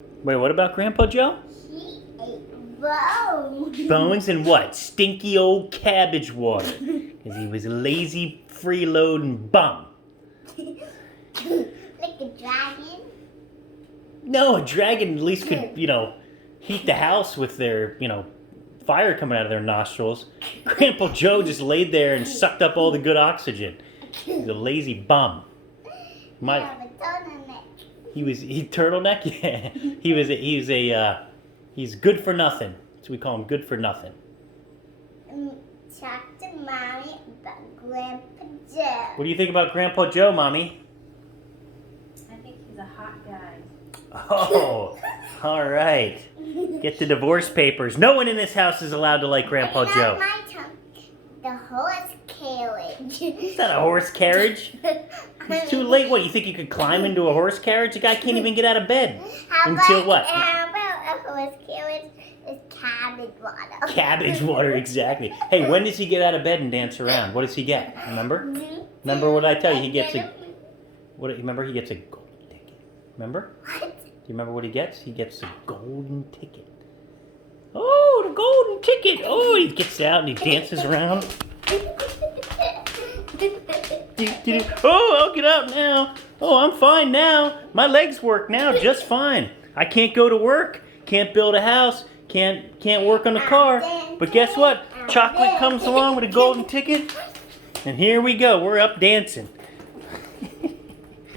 Wait, what about Grandpa Joe? He ate bones. Bones and what? Stinky old cabbage water. Because he was a lazy, freeloading bum. Like a dragon? No, a dragon at least could, heat the house with their, fire coming out of their nostrils. Grandpa Joe just laid there and sucked up all the good oxygen. He's a lazy bum. Turtleneck? Yeah. He's good for nothing. So we call him good for nothing. Talk to Mommy about Grandpa Joe. What do you think about Grandpa Joe, Mommy? I think he's a hot guy. Oh, all right. Get the divorce papers. No one in this house is allowed to like Grandpa Joe. My turn. The horse carriage. Is that a horse carriage? It's too late. What, you think you could climb into a horse carriage? The guy can't even get out of bed. Until what? How about a horse carriage is cabbage water? Cabbage water, exactly. Hey, when does he get out of bed and dance around? What does he get? Remember? Remember what I tell you? He gets a... Remember, he gets a golden ticket. Remember? What? Do you remember what he gets? He gets a golden ticket. Oh, the golden ticket. Oh, he gets out and he dances around. Oh, I'll get out now. Oh, I'm fine now. My legs work now just fine. I can't go to work. Can't build a house. Can't work on the car. But guess what? Chocolate comes along with a golden ticket. And here we go. We're up dancing.